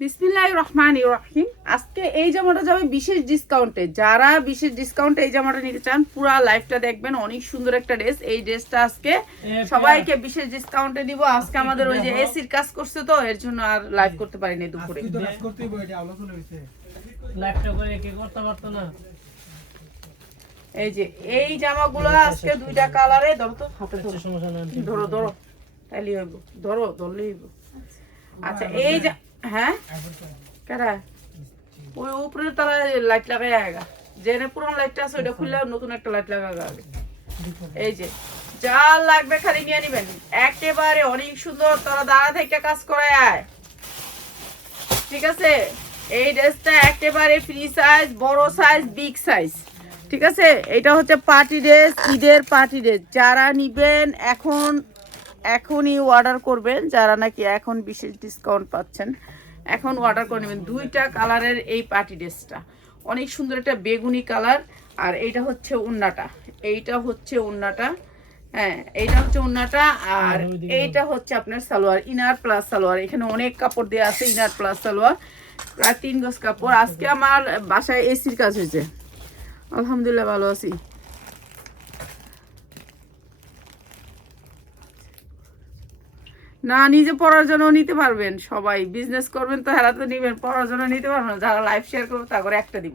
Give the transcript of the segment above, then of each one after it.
বিসমিল্লাহ রহমান রহিম। আজকে এই জামাটা যাবে বিশেষ ডিসকাউন্টে যারা বিশেষ ডিসকাউন্টে এই জামাটা নিতে চান পুরো লাইফটা দেখবেন অনেক সুন্দর একটা ড্রেস এই ড্রেসটা আজকে সবাইকে বিশেষ ডিসকাউন্টে দিব। আজকে আমাদের ওই যে এসির কাজ করছে তো এর জন্য আর লাইভ করতে পারিনি দুপুরে। আজকে তো রাত করতেই বই, এটা আলোচনা হয়েছে। লাইফটা করে কি করতে পারতো না? এই যে এই জামাগুলো আজকে দুইটা কালারে ধরো তো হাতে ধরো। আচ্ছা, ধরো ধরো। তাইলে হইব। ধরো ধরলেই হইব। আচ্ছা এই যা হ্যাঁ? ওই উপরে তারা লাইট লাগাই আগা যেখানে পুরনো লাইটটা আছে, ওইটা খুললে নতুন একটা লাইট লাগা আগে। এই যে, যা লাগবে খালি নিয়ে নিবেন। একেবারে অনেক সুন্দর তারা দাঁড়া থেকে কাজ করে আয়। ঠিক আছে? এই ড্রেসটা একেবারে ফ্রি সাইজ বড় সাইজ বিগ সাইজ ঠিক আছে? এটা হচ্ছে পার্টি ড্রেস ঈদের পার্টি ড্রেস যারা নিবেন, এখন, এখনই অর্ডার করবেন। যারা নাকি এখন বিশেষ ডিসকাউন্ট পাচ্ছেন। এখন অর্ডার করে নেবেন। দুইটা কালারের এই পার্টি ড্রেসটা অনেক সুন্দর একটা বেগুনি কালার আর এইটা হচ্ছে উন্নাটা। এইটা হচ্ছে উন্নাটা। হ্যাঁ এইটা হচ্ছে উন্নাটা আর এইটা হচ্ছে আপনার সালোয়ার ইনার প্লাস সালোয়ার। এখানে অনেক কাপড় দেওয়া আছে ইনার প্লাস সালোয়ার। প্রায় তিন গজ কাপড়। আজকে আমার বাসায় এসির কাজ হয়েছে। আলহামদুলিল্লাহ ভালো আছি। না, নিজে পড়ার জন্য নিতে পারবেন সবাই। বিজনেস করবেন তো হেরা তো নিবেন, পড়ার জন্য নিতে পারবেন। যারা লাইভ শেয়ার করব তা করে একটা দিব।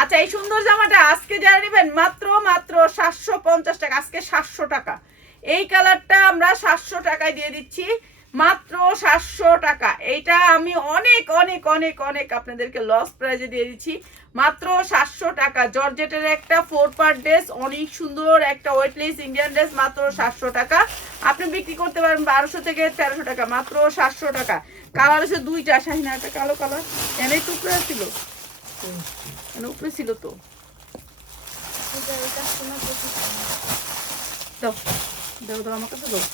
আচ্ছা এই সুন্দর জামাটা আজকে যারা নেবেন, মাত্র মাত্র সাতশো পঞ্চাশ টাকা, আজকে সাতশো টাকা। এই কালারটা আমরা সাতশো টাকায় দিয়ে দিচ্ছি। মাত্র সাতশো টাকা। এইটা আমি অনেক অনেক অনেক অনেক আপনাদেরকে লস প্রাইজে দিয়ে দিচ্ছি। মাত্র সাতশো টাকা। জর্জেটের একটা ফোর পার্ট ড্রেস অনেক সুন্দর একটা ওয়েটলেস ইন্ডিয়ান ড্রেস মাত্র সাতশো টাকা। আপনি বিক্রি করতে পারেন বারোশো থেকে তেরোশো টাকা, মাত্র সাতশো টাকা। কালার হচ্ছে দুইটা, শাহিনা একটা কালো কালার এনে উপরে ছিল। উপরে ছিল তো। দাও। দাও দাও, আমার কাছে দাও।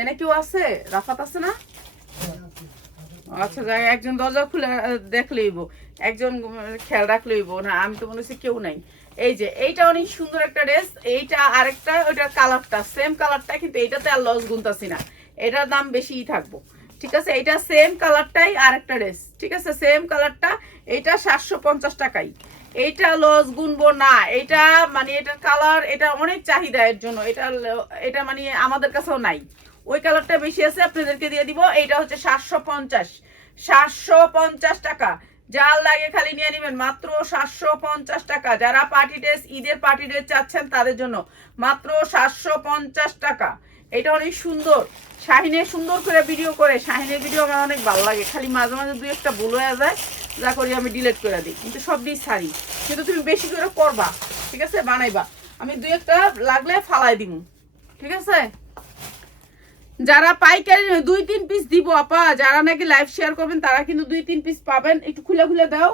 এনে কেউ আছে? রাফাত আছে না? আচ্ছা যাই একজন দরজা খুলে দেখলেইব একজন খেয়াল রাখলেইব না, আমি তো মনে হচ্ছে কেউ নাই। এই যে, এইটা অনেক সুন্দর একটা ড্রেস। এইটা আরেকটা, ওইটার কালারটা সেম কালারটা, কিন্তু এইটাতে আর লস গুনতাছি না। এটার দাম বেশিই থাকব। ঠিক আছে? এটা সেম কালারটাই আরেকটা ড্রেস। ঠিক আছে? সেম কালারটা, এইটা সাতশো পঞ্চাশ টাকাই। এইটা লস গুনবো না। এটা মানে এটার কালার এটা অনেক চাহিদা এর জন্য। এটা এটা মানে আমাদের কাছেও নাই। ওই কালারটা বেশি আছে, আপনাদেরকে দিয়ে দিব। এইটা হচ্ছে সাতশো পঞ্চাশ। সাতশো পঞ্চাশ টাকা। যার লাগে খালি নিয়ে নেবেন। মাত্র সাতশো পঞ্চাশ টাকা। যারা পার্টি ড্রেস ঈদের পার্টি ড্রেস চাচ্ছেন তাদের জন্য মাত্র সাতশো পঞ্চাশ টাকা। এটা অনেক সুন্দর। শাহিনে সুন্দর করে ভিডিও করে। শাহিনের ভিডিও আমার অনেক ভালো লাগে। খালি মাঝে মাঝে দুই একটা ভুল হয়ে যায়। যা করি আমি ডিলিট করে দিই। কিন্তু সব দিই ছাড়ি কিন্তু তুমি বেশি করে করবা। ঠিক আছে? বানাইবা। আমি দুই একটা লাগলে ফালাই দিব ঠিক আছে? যারা পাইকারি দুই তিন পিস দিব আপা। যারা নাকি লাইভ শেয়ার করবেন তারা কিন্তু দুই তিন পিস পাবেন। একটু খুলে খুলে দাও।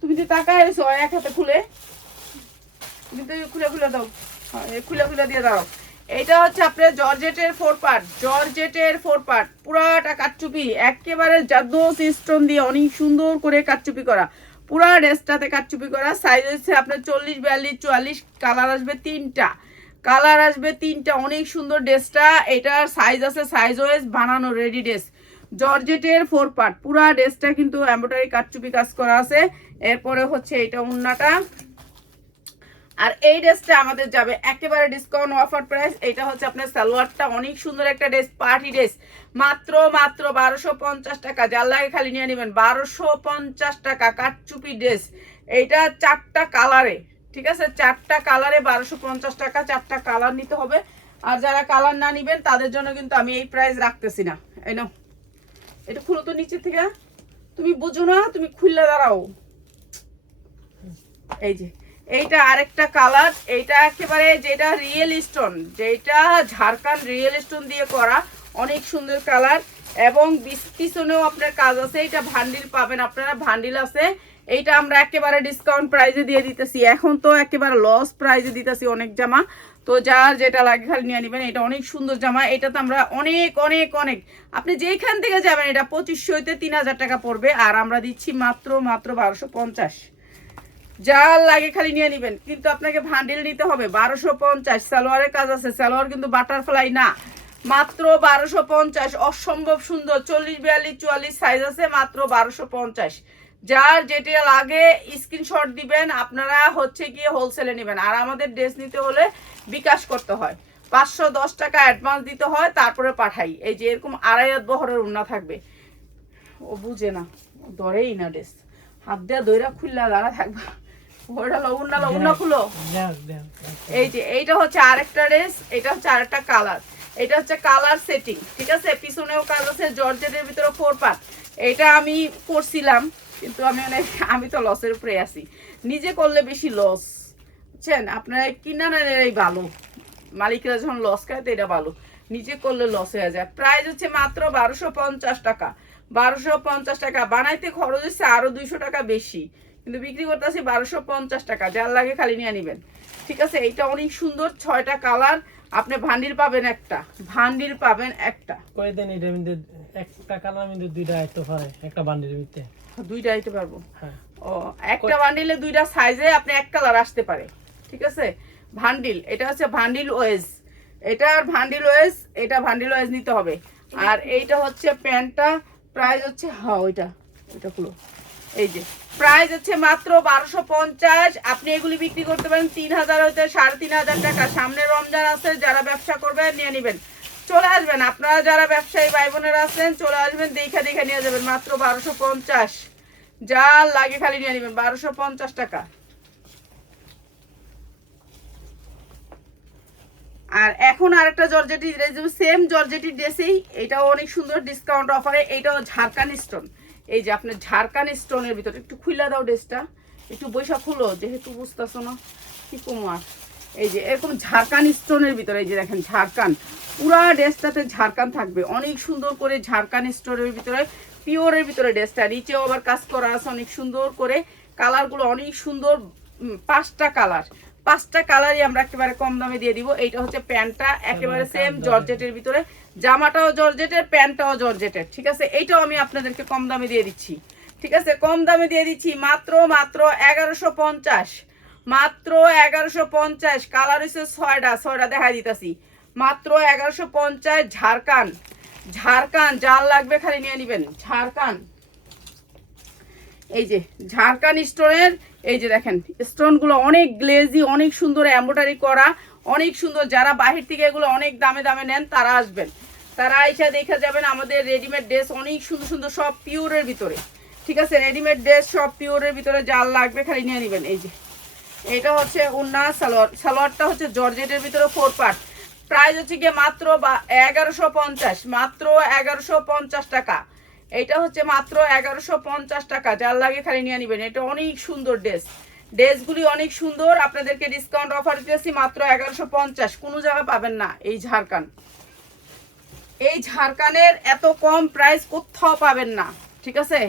তুমি যে তাকায় এসো এক হাতে খুলে। খুলে খুলে দাও। হ্যাঁ, খুলে খুলে দিয়ে দাও। এটা হচ্ছে আপনার জর্জেটের ফোর পার্ট জর্জেটের ফোর পার্ট পুরাটা কাটচুপি একেবারে জাদু সিস্টেম দিয়ে অনেক সুন্দর করে কাটচুপি করা। পুরা ড্রেসটাতে কাটচুপি করা। সাইজ হচ্ছে আপনার চল্লিশ বিয়াল্লিশ চুয়াল্লিশ। কালার আসবে তিনটা। কালার আসবে তিনটা, অনেক সুন্দর ড্রেসটা। এটার সাইজ আছে সাইজ ওয়াইজ বানানো রেডি ড্রেস জর্জেটের ফোর পার্ট পুরা ড্রেসটা কিন্তু এমব্রয়ডারি কাটচুপি কাজ করা আছে। এরপরে হচ্ছে এটা উন্নাটা। আর এই ড্রেসটা আমাদের যাবে একেবারে ডিসকাউন্ট অফার প্রাইস এটা হচ্ছে আপনার সালোয়ারটা, অনেক সুন্দর একটা ড্রেস পার্টি ড্রেস মাত্র মাত্র বারোশো পঞ্চাশ টাকা। যার লাগে খালি নিয়ে নেবেন, বারোশো পঞ্চাশ টাকা কাটচুপি ড্রেস এইটা চারটা কালারে ঠিক আছে? চারটা কালারে বারোশো পঞ্চাশ টাকা চারটা কালার নিতে হবে। আর যারা কালার না নিবেন, তাদের জন্য কিন্তু আমি এই প্রাইস রাখতেছি না। এই নাও। এটা খুলো তো নিচে থেকে। তুমি বুঝো না, তুমি খুললে দাঁড়াও। এই যে, এইটা আরেকটা কালার এইটা একেবারে যেটা রিয়েল স্টোন যেটা ঝাড়খান্ড রিয়েল স্টোন দিয়ে করা, অনেক সুন্দর কালার এবং পিছনেও আপনার কাজ আছে এটা ভান্ডিল পাবেন। আপনারা ভান্ডিল আছে এইটা আমরা একেবারে ডিসকাউন্ট প্রাইজে দিয়ে দিতেছি। এখন তো একেবারে লস প্রাইজে দিতেছি অনেক জামা। তো যার যেটা লাগে খালি নিয়ে নেবেন। এটা অনেক সুন্দর জামা। এটাতে আমরা অনেক অনেক অনেক। আপনি যেখান থেকে যাবেন, এটা পঁচিশশো হইতে তিন হাজার টাকা পড়বে। আর আমরা দিচ্ছি মাত্র মাত্র বারোশো পঞ্চাশ। যার লাগে খালি নিয়ে নেবেন। কিন্তু আপনাকে ভান্ডিল নিতে হবে। বারোশো পঞ্চাশ। সালোয়ারের কাজ আছে। সালোয়ার কিন্তু বাটারফ্লাই না। মাত্র বারোশো পঞ্চাশ। অসম্ভব সুন্দর। চল্লিশ, বিয়াল্লিশ, চুয়াল্লিশ সাইজ আছে মাত্র বারোশো পঞ্চাশ। যার যেটা লাগে স্ক্রিনশট দিবেন আপনারা হচ্ছে গিয়ে হোলসেলে নেবেন। আর আমাদের ড্রেস নিতে হলে বিকাশ করতে হয়। পাঁচশো দশ টাকা অ্যাডভান্স দিতে হয় তারপরে পাঠাই। এই যে এরকম আড়াই বহরের উন্না থাকবে। ও বুঝে না ধরেই না ড্রেস হাত দেওয়া দইরা খুললা দাঁড়া থাকবে। ওটা লো উন্না লো উন্না খুলো। এই যে এইটা হচ্ছে আরেকটা ড্রেস এটা হচ্ছে আরেকটা কালার এটা হচ্ছে কালার সেটিং ঠিক আছে? পিছনেও কাজ আছে জর্জেটের ভিতরে ফোর পার্ট এটা আমি করছিলাম। কিন্তু আমি অনেক আমি তো লসের উপরে আছি। নিজে করলে বেশি লস বুঝছেন? আপনারা কিনা নেই ভালো। মালিকরা যখন লস খায় তো এটা ভালো। নিজে করলে লস হয়ে যায়। প্রাইস হচ্ছে মাত্র বারোশো পঞ্চাশ টাকা। বারোশো পঞ্চাশ টাকা। বানাইতে খরচ হচ্ছে আরও দুইশো টাকা বেশি। কিন্তু বিক্রি করতেছি বারোশো পঞ্চাশ টাকা। যার লাগে খালি নিয়ে নেবেন। ঠিক আছে? এইটা অনেক সুন্দর ছয়টা কালার আপনি ভান্ডিল পাবেন একটা। ভান্ডিল পাবেন একটা। কই দেন, এটা একটা কালার মধ্যে দুইটা পারে একটা বান্ডির ভিতরে। দুইটা দিতে পারব। হ্যাঁ। ও একটা বান্ডিলে দুইটা সাইজে আপনি এক কালার আসতে পারে ঠিক আছে? ভান্ডিল এটা হচ্ছে ভান্ডিল ওয়েজ এটা আর ভান্ডিল ওয়েজ এটা ভান্ডিল ওয়েজ নিতে হবে। আর এইটা হচ্ছে প্যান্টটা প্রাইস হচ্ছে হ্যাঁ ওইটা ওইটা খুলো। এই যে প্রাইস হচ্ছে মাত্র বারোশো পঞ্চাশ। আপনি এগুলি বিক্রি করতে পারেন তিন হাজার হইতে সাড়ে তিন হাজার টাকা। সামনে রমজান আছে যারা ব্যবসা করবেন নিয়ে নেবেন। চলে আসবেন। আপনারা যারা ব্যবসায়ী ভাই বোনেরা আছেন, চলে আসবেন, দেখে দেখে নিয়ে যাবেন। মাত্র বারোশো পঞ্চাশ। যা লাগে খালি নিয়ে নেবেন। বারোশো পঞ্চাশ টাকা। আর এখন আরেকটা জর্জেটি সেম জর্জেটি ড্রেসেই এটাও অনেক সুন্দর ডিসকাউন্ট অফারে এইটাও ঝাড়খান স্টোন এই যে আপনার ঝাড়খান স্টোনের ভিতরে। একটু খুলে দাও ড্রেসটা একটু বৈশাখ খুলো যেহেতু বুঝতেছো না, কি কুমার এই যে এরকম ঝাড়খান স্টোনের ভিতরে এই যে দেখেন ঝাড়খান। পুরা ড্রেসটাতে ঝাড়খান থাকবে। অনেক সুন্দর করে ঝাড়খান স্টোনের ভিতরে পিওরের ভিতরে ড্রেসটা। নিচেও আবার কাজ করা আছে অনেক সুন্দর করে। কালারগুলো অনেক সুন্দর পাঁচটা কালার পাঁচটা কালারই আমরা একেবারে কম দামে দিয়ে দিব। এইটা হচ্ছে প্যান্টটা একেবারে সেম জর্জেটের ভিতরে। জামাটাও জর্জেটের প্যান্টটাও জর্জেটের ঠিক আছে? এইটাও আমি আপনাদেরকে কম দামে দিয়ে দিচ্ছি। ঠিক আছে? কম দামে দিয়ে দিচ্ছি। মাত্র মাত্র এগারোশো পঞ্চাশ। মাত্র এগারোশো পঞ্চাশ কালার হচ্ছে ছয়টা ছয়টা দেখা দিতেছি। মাত্র এগারোশো পঞ্চাশ ঝাড়খান ঝাড়খান যার লাগবে খালি নিয়ে নেবেন। ঝাড়খান এই যে ঝাড়খান স্টোনের, এই যে দেখেন, স্টোনগুলো অনেক গ্লেজি অনেক সুন্দর এম্ব্রয়ডারি করা, অনেক সুন্দর। যারা বাহির থেকে এগুলো অনেক দামে দামে নেন, তারা আসবেন। তারা এসে দেখে যাবেন আমাদের রেডিমেড ড্রেস অনেক সুন্দর সুন্দর, সব পিওরের ভিতরে। ঠিক আছে রেডিমেড ড্রেস সব পিওরের ভিতরে জাল লাগবে খালি নিয়ে নেবেন। এই যে এটা হচ্ছে উন্না সালোয়ার। সালোয়ারটা হচ্ছে জর্জেটের ভিতরে ফোর পার্ট প্রাইস হচ্ছে গিয়ে মাত্র এগারোশো পঞ্চাশ, মাত্র এগারোশো পঞ্চাশ টাকা। এটা হচ্ছে মাত্র এগারোশো পঞ্চাশ টাকা। যার লাগে খালি নিয়ে নেবেন। এটা অনেক সুন্দর ড্রেস ড্রেসগুলি অনেক সুন্দর। আপনাদেরকে ডিসকাউন্ট অফার দিতেছি মাত্র এগারোশো পঞ্চাশ। কোনো জায়গায় পাবেন না এই ঝাড়খান। এই ঝাড়খানের এত কম প্রাইস কোথাও পাবেন না। ঠিক আছে?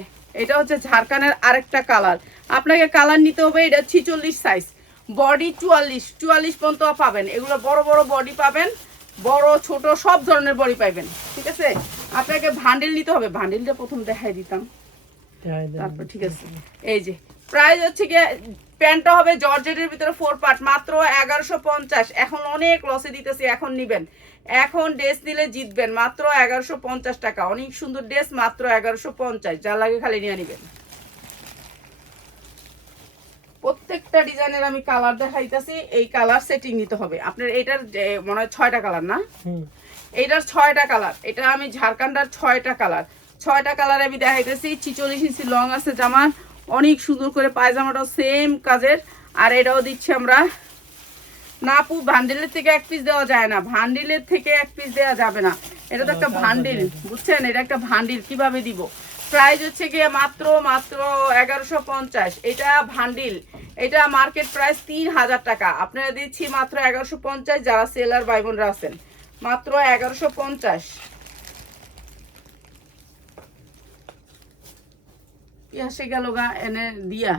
এটা হচ্ছে ঝাড়খানের আরেকটা কালার আপনাকে কালার নিতে হবে এটা ছিচল্লিশ সাইজ বডি চুয়াল্লিশ চুয়াল্লিশ পর্যন্ত পাবেন। এগুলো বড় বড় বডি পাবেন বড় ছোট সব ধরনের বডি পাবেন ঠিক আছে? আপনাকে ভান্ডেল নিতে হবে। ভান্ডেলটা প্রথম দেখাই দিতাম। তারপর ঠিক আছে। এই যে প্রাইস হচ্ছে গিয়ে প্যান্টটা হবে জর্জেটের ভিতরে ফোর পার্ট মাত্র এগারোশো পঞ্চাশ। এখন অনেক লসে দিতেছি এখন নিবেন। এখন ড্রেস নিলে জিতবেন মাত্র এগারোশো পঞ্চাশ টাকা। অনেক সুন্দর ড্রেস মাত্র এগারোশো পঞ্চাশ। যা লাগে খালি নিয়ে নিবেন। প্রত্যেকটা ডিজাইনের আমি কালার দেখাইতেছি এই কালার সেটিং নিতে হবে। আপনার এটার মনে হয় ছয়টা কালার না? হুম। এইটার ছয়টা কালার এটা আমি ঝাড়খণ্ডার ছয়টা কালার ছয়টা কালার আমি দেখাইতেছি ছিচল্লিশ ইঞ্চি লং আছে জামার অনেক সুন্দর করে পায়জামাটাও সেম কাজের। আর এটাও দিচ্ছি আমরা। না আপু ভান্ডিলের থেকে এক পিস দেওয়া যায় না। ভান্ডিলের থেকে এক পিস দেওয়া যাবে না। এটা তো একটা ভান্ডিল বুঝছেন? এটা একটা ভান্ডিল কীভাবে দিব? প্রাইস হচ্ছে গিয়ে মাত্র মাত্র এগারোশো পঞ্চাশ। এটা ভান্ডিল। এটা মার্কেট প্রাইস তিন হাজার টাকা। আপনারা দিচ্ছি মাত্র এগারোশো পঞ্চাশ যারা সেলার ভাই বোনরা আছেন। মাত্র এগারোশো পঞ্চাশ। আসে গেল গা? এনে দিয়া।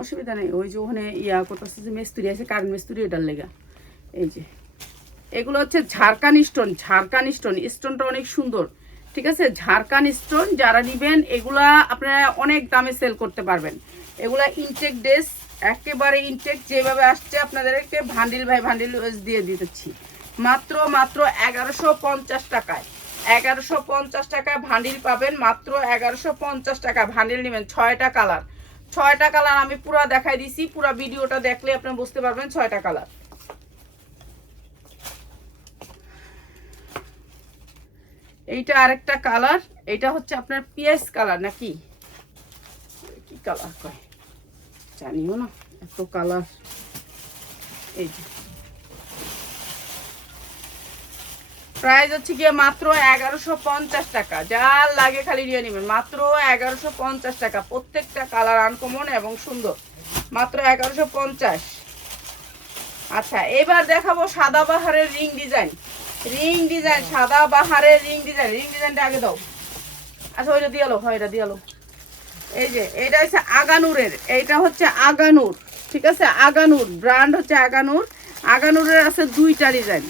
অসুবিধা নেই। ওই যে ওখানে ইয়া করতেছে যে মিস্ত্রি আছে কারেন্ট মিস্ত্রি ওটার লেগা। এই যে। এগুলো হচ্ছে ঝাড়খান স্টোন ঝাড়খান স্টোন স্টোনটা অনেক সুন্দর। ঠিক আছে? ঝাড়খান স্টোন যারা নিবেন, এগুলা আপনারা অনেক দামে সেল করতে পারবেন। এগুলা ইনটেক ড্রেস একেবারে ইনটেক যেভাবে আসছে, আপনাদেরকে ভান্ডিল ভাই ভান্ডিল দিয়ে দিতেছি। মাত্র মাত্র এগারোশো পঞ্চাশ টাকায়। এগারোশো পঞ্চাশ টাকায় ভান্ডিল পাবেন, মাত্র এগারোশো পঞ্চাশ টাকা ভান্ডিল নেবেন ছয়টা কালার ছয়টা কালার আমি পুরো দেখাই দিছি, পুরো ভিডিওটা দেখলে আপনি বুঝতে পারবেন ছয়টা কালার এইটা আরেকটা কালার এটা হচ্ছে আপনার পিএস কালার নাকি? কি কালার কয়? জানিও না, এত কালার। এই যে। প্রাইস হচ্ছে গিয়ে মাত্র এগারোশো পঞ্চাশ টাকা। যা লাগে খালি নিয়ে নেবেন। মাত্র এগারোশো পঞ্চাশ টাকা। প্রত্যেকটা কালার আনকমন এবং সুন্দর। মাত্র এগারোশো পঞ্চাশ। আচ্ছা এবার দেখাবো সাদা বাহারের রিং ডিজাইন। রিং ডিজাইন সাদা বাহারের রিং ডিজাইন রিং ডিজাইনটা আগে দাও। আচ্ছা ওইটা দিয়ালো হয় এটা দিয়ালো এই যে এটা হচ্ছে আগানুরের এইটা হচ্ছে আগানুর ঠিক আছে? আগানুর ব্র্যান্ড হচ্ছে আগানুর। আগানুরের আছে দুইটা ডিজাইন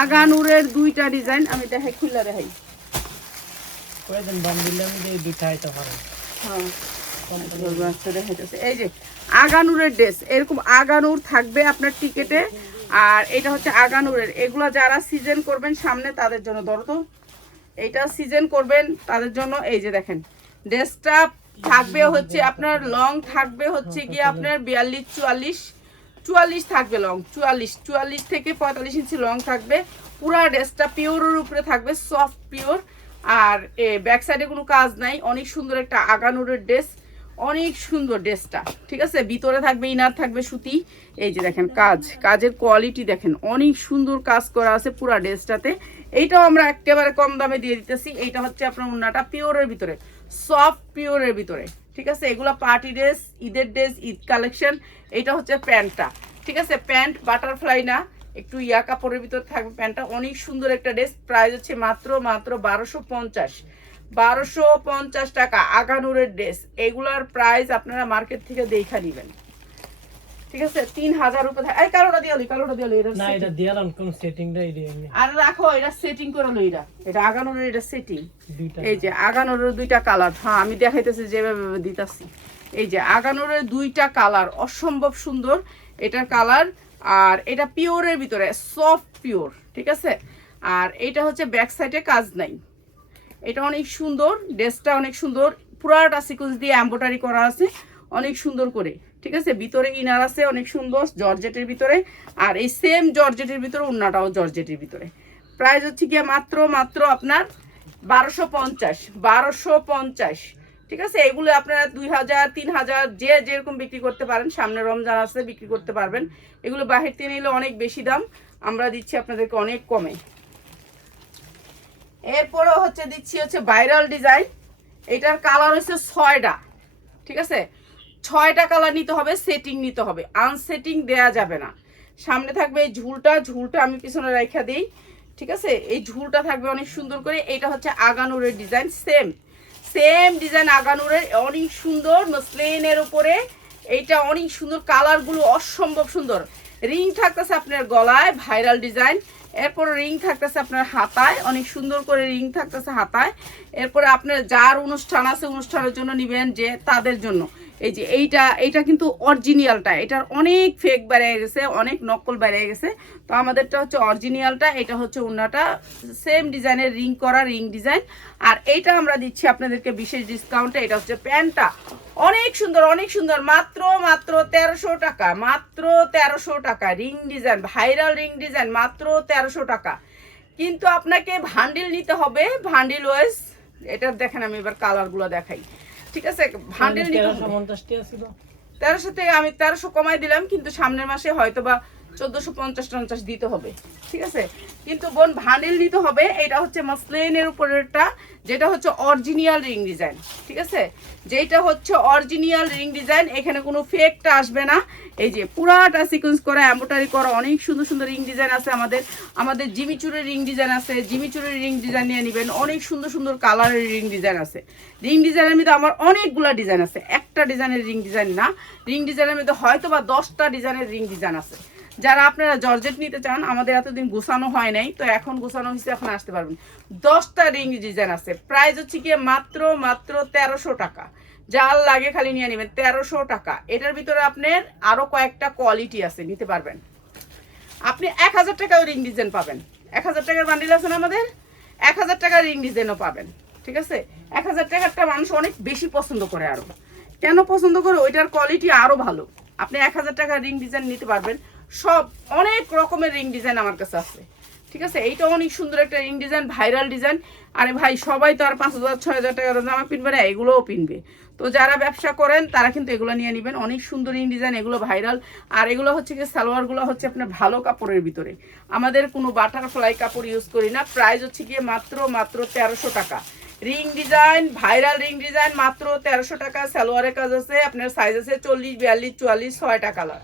আগানুরের দুইটা ডিজাইন আমি দেখাই খুললে দেখাই। হ্যাঁ। এই যে আগানুরের ড্রেস এরকম আগানুর থাকবে আপনার টিকেটে আর এটা হচ্ছে আগানুরের। এগুলো যারা সিজন করবেন সামনে, তাদের জন্য ধরো তো। এইটা সিজন করবেন, তাদের জন্য এই যে দেখেন, ড্রেসটা থাকবে হচ্ছে আপনার লং থাকবে হচ্ছে গিয়ে আপনার বিয়াল্লিশ, চুয়াল্লিশ চুয়াল্লিশ থাকবে লং চুয়াল্লিশ চুয়াল্লিশ থেকে পঁয়তাল্লিশ ইঞ্চি লং থাকবে। পুরা ড্রেসটা পিওরের উপরে থাকবে সফট পিওর আর ব্যাক সাইডে কোনো কাজ নাই, অনেক সুন্দর একটা আগানুরের ড্রেস অনেক সুন্দর ড্রেসটা, ঠিক আছে? ভিতরে থাকবে, ইনার থাকবে, সুতি। এই যে দেখেন, কাজ। কাজের কোয়ালিটি দেখেন, অনেক সুন্দর কাজ করা আছে পুরা ড্রেসটাতে। এইটাও আমরা একেবারে কম দামে দিয়ে দিতেছি। এইটা হচ্ছে আপনার উন্নাটা পিওরের ভিতরে সফট পিওরের ভিতরে, ঠিক আছে? এগুলো পার্টি ড্রেস ঈদের ড্রেস ঈদ কালেকশন এটা হচ্ছে প্যান্টটা, ঠিক আছে? প্যান্ট বাটারফ্লাই না, একটু ইয়া কাপড়ের ভিতর থাকবে প্যান্টটা। অনেক সুন্দর একটা ড্রেস প্রাইস হচ্ছে মাত্র মাত্র বারোশো পঞ্চাশ। বারোশো পঞ্চাশ টাকা আগানুরের ড্রেস। এগুলার প্রাইস আপনারা মার্কেট থেকে দেখা নেবেন। ঠিক আছে? তিন হাজার থাকে এই কালোটা দিয়ালি কালোটা দিয়ালি এটা না এটা দিয়ালাম কোন সেটিংটা এই আর রাখো এটা সেটিং করে লো এটা। এটা আগানোর এটা সেটিং এই যে আগানোর দুইটা কালার হ্যাঁ আমি দেখাইতেছি যেভাবে দিতাছি। এই যে আগানোর দুইটা কালার অসম্ভব সুন্দর এটার কালার আর এটা পিওরের ভিতরে সফট পিওর ঠিক আছে? আর এটা হচ্ছে ব্যাক সাইডে কাজ নাই। এটা অনেক সুন্দর, ড্রেসটা অনেক সুন্দর। পুরাটা সিকুয়েন্স দিয়ে এম্বোটারি করা আছে, অনেক সুন্দর করে। ঠিক আছে? ভিতরে ইনার আছে, অনেক সুন্দর, জর্জেটের ভিতরে। আর এই সেম জর্জেটের ভিতরে উন্নাটাও জর্জেটের ভিতরে। প্রাইস হচ্ছে গিয়ে মাত্র মাত্র আপনার বারোশো পঞ্চাশ বারোশো পঞ্চাশ। ঠিক আছে? এগুলো আপনারা দুই হাজার, তিন হাজার, যে যেরকম বিক্রি করতে পারেন, সামনে রমজান আসলে বিক্রি করতে পারবেন। এগুলো বাহির থেকে নিলে অনেক বেশি দাম। আমরা দিচ্ছি আপনাদেরকে অনেক কমে। এরপরেও হচ্ছে দিচ্ছি হচ্ছে ভাইরাল ডিজাইন এটার কালার হচ্ছে ছয়টা, ঠিক আছে? ছয়টা কালার নিতে হবে সেটিং নিতে হবে। আনসেটিং দেয়া যাবে না। সামনে থাকবে এই ঝুলটা ঝুলটা আমি পিছনে রেখা দিই, ঠিক আছে? এই ঝুলটা থাকবে অনেক সুন্দর করে। এটা হচ্ছে আগানুরের ডিজাইন সেম সেম ডিজাইন আগানুরের, অনেক সুন্দর, মসলিনের উপরে। এইটা অনেক সুন্দর কালারগুলো অসম্ভব সুন্দর। রিং থাকতেছে আপনার গলায় ভাইরাল ডিজাইন এরপরে রিং থাকতেছে আপনার হাতায়, অনেক সুন্দর করে রিং থাকতেছে হাতায়। এরপরে আপনার যার অনুষ্ঠান আছে, অনুষ্ঠানের জন্য নিবেন যে তাদের জন্য। এই যে এইটা এইটা কিন্তু অরিজিনালটা এটার অনেক ফেক বেড়ে গেছে, অনেক নকল বেড়ে গেছে। তো আমাদেরটা হচ্ছে অরিজিনালটা এটা হচ্ছে উন্নাটা সেম ডিজাইনের রিং করা রিং ডিজাইন আর এইটা আমরা দিচ্ছি আপনাদেরকে বিশেষ ডিসকাউন্টে এটা হচ্ছে প্যান্টটা। অনেক সুন্দর অনেক সুন্দর, মাত্র মাত্র তেরোশো টাকা, মাত্র তেরোশো টাকা। Ring design viral ring design মাত্র তেরোশো টাকা। কিন্তু আপনাকে ভান্ডিল নিতে হবে, ভান্ডিল ওয়াইজ, এটা দেখেন আমি এবার কালারগুলো দেখাই। ঠিক আছে? হান্ড্রেড নিতে তেরোশো হবে। পঞ্চাশ টাকা ছিল তেরোশো থেকে আমি তেরোশো কমাই দিলাম কিন্তু সামনের মাসে হয়তো বা চোদ্দোশো পঞ্চাশ টঞ্চাশ দিতে হবে, ঠিক আছে? কিন্তু বোন ভান্ডিল নিতে হবে এটা হচ্ছে মাসলিনের উপরেরটা, যেটা হচ্ছে অরিজিনাল রিং ডিজাইন, ঠিক আছে? যেটা হচ্ছে অরিজিনাল রিং ডিজাইন, এখানে কোনো ফেকটা আসবে না। এই যে পুরাটা সিকোয়েন্স করা এম্বোটারি করা, অনেক সুন্দর সুন্দর রিং ডিজাইন আছে আমাদের। আমাদের জিমিচুরের রিং ডিজাইন আছে জিমিচুরের রিং ডিজাইন নিয়ে নেবেন, অনেক সুন্দর সুন্দর কালারের রিং ডিজাইন আছে। রিং ডিজাইনের মধ্যে আমার অনেকগুলা ডিজাইন আছে, একটা ডিজাইনের রিং ডিজাইন না, রিং ডিজাইনের মধ্যে হয়তো বা দশটা ডিজাইনের রিং ডিজাইন আছে। যারা আপনারা জর্জেট নিতে চান, আমাদের এতদিন গোছানো হয় নাই, তো এখন গোছানো হয়েছে, এখন আসতে পারবেন। দশটা রিং ডিজাইন আছে। প্রাইস হচ্ছে গিয়ে মাত্র মাত্র তেরোশো টাকা। যার লাগে খালি নিয়ে নেবেন, তেরোশো টাকা। এটার ভিতরে আপনার আরও কয়েকটা কোয়ালিটি আছে, নিতে পারবেন। আপনি এক হাজার টাকাও রিং ডিজাইন পাবেন। এক হাজার টাকার বান্ডিল আছে না আমাদের? এক হাজার টাকার রিং ডিজাইনও পাবেন। ঠিক আছে? এক হাজার টাকারটা মানুষ অনেক বেশি পছন্দ করে আরও। কেন পছন্দ করে? ওইটার কোয়ালিটি আরও ভালো। আপনি এক হাজার টাকার রিং ডিজাইন নিতে পারবেন। সব অনেক রকমের রিং ডিজাইন আমার কাছে আছে। ঠিক আছে? এইটা অনেক সুন্দর একটা রিং ডিজাইন ভাইরাল ডিজাইন আরে ভাই, সবাই তো আর পাঁচ হাজার, ছয় হাজার টাকার জামা পিনবে না, এগুলোও পিনবে। তো যারা ব্যবসা করেন, তারা কিন্তু এগুলো নিয়ে নেবেন। অনেক সুন্দর রিং ডিজাইন এগুলো ভাইরাল আর এগুলো হচ্ছে কি সালোয়ারগুলো হচ্ছে আপনার ভালো কাপড়ের ভিতরে। আমাদের কোনো বাটারফ্লাই কাপড় ইউজ করি না। প্রাইস হচ্ছে গিয়ে মাত্র মাত্র তেরোশো টাকা। Ring design viral ring design মাত্র তেরোশো টাকা। সালোয়ারের কাজ আছে, আপনার সাইজ আছে চল্লিশ, বিয়াল্লিশ, চুয়াল্লিশ, ছয়টা কালার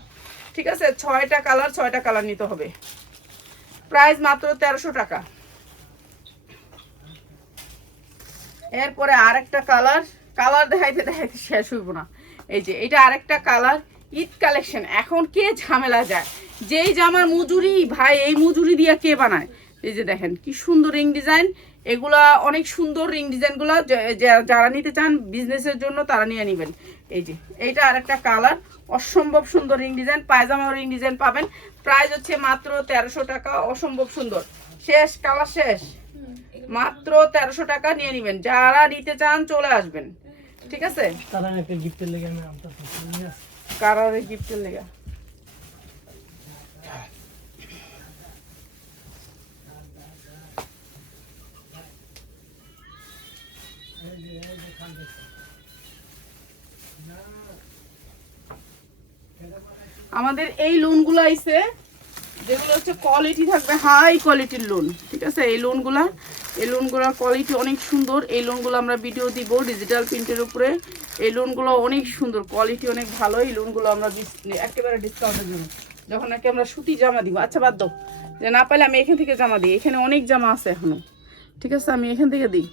ঠিক আছে? ছয়টা কালার ছয়টা কালার নিতে হবে। প্রাইস মাত্র তেরোশো টাকা। এরপরে আরেকটা কালার কালার দেখাইতে দেখাইতে শেষ হইব না। এই যে, এটা আরেকটা কালার ঈদ কালেকশন এখন কে ঝামেলা যায়? যেই জামার মজুরি, ভাই, এই মজুরি দিয়ে কে বানায়? এই যে দেখেন, কি সুন্দর রিং ডিজাইন এগুলা অনেক সুন্দর রিং ডিজাইনগুলো যারা নিতে চান বিজনেসের জন্য তারা নিয়ে নেবেন। এই যে এইটা আরেকটা কালার। অসম্ভব সুন্দর রিং ডিজাইন পায়জামা রিং ডিজাইন পাবেন। প্রাইস হচ্ছে মাত্র তেরোশো টাকা অসম্ভব সুন্দর। শেষ কালার শেষ। মাত্র তেরোশো টাকা নিয়ে নেবেন। যারা নিতে চান চলে আসবেন। ঠিক আছে? কারারে গিফটের লেগা? আমাদের এই লোনগুলো আইছে, যেগুলো হচ্ছে কোয়ালিটি থাকবে হাই কোয়ালিটির লোন ঠিক আছে? এই লোনগুলা এই লোনগুলোর কোয়ালিটি অনেক সুন্দর। এই লোনগুলো আমরা ভিডিও দিব ডিজিটাল প্রিন্টের উপরে। এই লোনগুলো অনেক সুন্দর কোয়ালিটি অনেক ভালো। এই লোনগুলো আমরা একেবারে ডিসকাউন্টের জন্য। যখন নাকি আমরা সুতি জামা দিব আচ্ছা বাদ দাও। যে না পাইলে আমি এখান থেকে জামা দিই। এখানে অনেক জামা আছে এখনও। ঠিক আছে, আমি এখান থেকে দিই।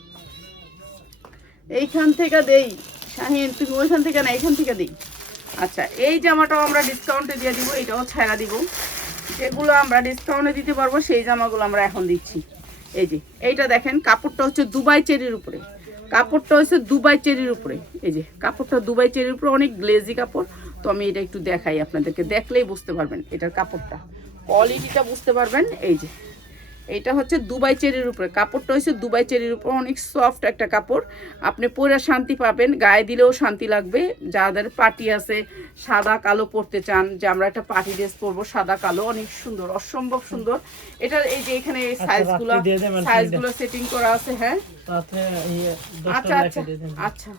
এইখান থেকে দেই। শাহিন, তুমি ওইখান থেকে না এখান থেকে দিই। আচ্ছা এই জামাটাও আমরা ডিসকাউন্টে দিয়ে দিব, এটাও ছাড়া দিব। যেগুলো আমরা ডিসকাউন্টে দিতে পারব, সেই জামাগুলো আমরা এখন দিচ্ছি। এই যে, এইটা দেখেন, কাপড়টা হচ্ছে দুবাই চেরির উপরে। কাপড়টা হচ্ছে দুবাই চেরির উপরে। এই যে, কাপড়টা দুবাই চেরির উপরে, অনেক গ্লেজি কাপড়। তো আমি এটা একটু দেখাই আপনাদেরকে, দেখলেই বুঝতে পারবেন এটার কাপড়টা। কোয়ালিটিটা বুঝতে পারবেন, এই যে। এটা হচ্ছে দুবাই চেরির উপরে। কাপড়টা হচ্ছে দুবাই চেরির উপরে। অনেক সফট একটা কাপড়। আপনি পরে শান্তি পাবেন গায়ে দিলেও শান্তি লাগবে। যাদের পার্টি আছে সাদা কালো পরতে চান যে আমরা একটা পার্টি ড্রেস পরবো সাদা কালো অনেক সুন্দর অসম্ভব সুন্দর। এটার এই যে এখানে সাইজগুলো সাইজগুলো সেটিং করা আছে হ্যাঁ? আচ্ছা আচ্ছা আচ্ছা।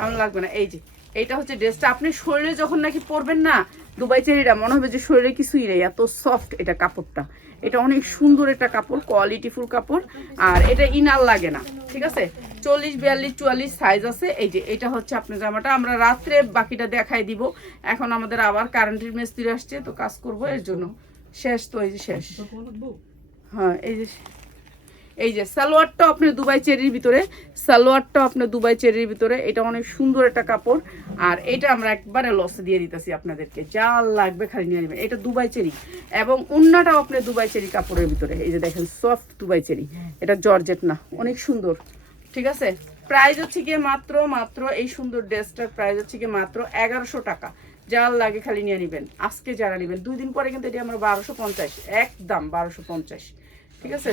এমন লাগবে না। এই যে এইটা হচ্ছে ড্রেসটা। আপনি শরীরে যখন নাকি পরবেন না দুবাই চেরিটা মনে হবে যে শরীরে কিছুই নেই এত সফট এটা কাপড়টা। এটা অনেক সুন্দর একটা কাপড় কোয়ালিটিফুল কাপড় আর এটা ইনার লাগে না ঠিক আছে? চল্লিশ বিয়াল্লিশ চুয়াল্লিশ সাইজ আছে। এই যে এটা হচ্ছে আপনার জামাটা। আমরা রাত্রে বাকিটা দেখাই দিব। এখন আমাদের আবার কারেন্টের মিস্ত্রি আসছে তো কাজ করব এর জন্য। শেষ তো এই যে শেষ। হ্যাঁ এই যে এই যে সালোয়ারটা আপনার দুবাই চেরির ভিতরে, সালোয়ারটা আপনার দুবাই চেরির ভিতরে, এটা অনেক সুন্দর একটা কাপড়। আর এটা আমরা একবারে লসে দিয়ে দিতেছি আপনাদেরকে, যা লাগবে খালি নিয়ে নেবেন। এটা দুবাই চেরি। এবং উন্নাটাও আপনার দুবাই চেরি কাপড়ের ভিতরে। এই যে দেখেন সফট দুবাই চেরি। এটা জর্জেট না, অনেক সুন্দর। ঠিক আছে? প্রাইস হচ্ছে গিয়ে মাত্র মাত্র এই সুন্দর ড্রেসটার প্রাইস হচ্ছে গিয়ে মাত্র এগারোশো টাকা। যার লাগে খালি নিয়ে নেবেন। আজকে যারা নেবেন, দুই দিন পরে কিন্তু এটি আমরা বারোশো পঞ্চাশ। একদম বারোশো পঞ্চাশ। ঠিক আছে?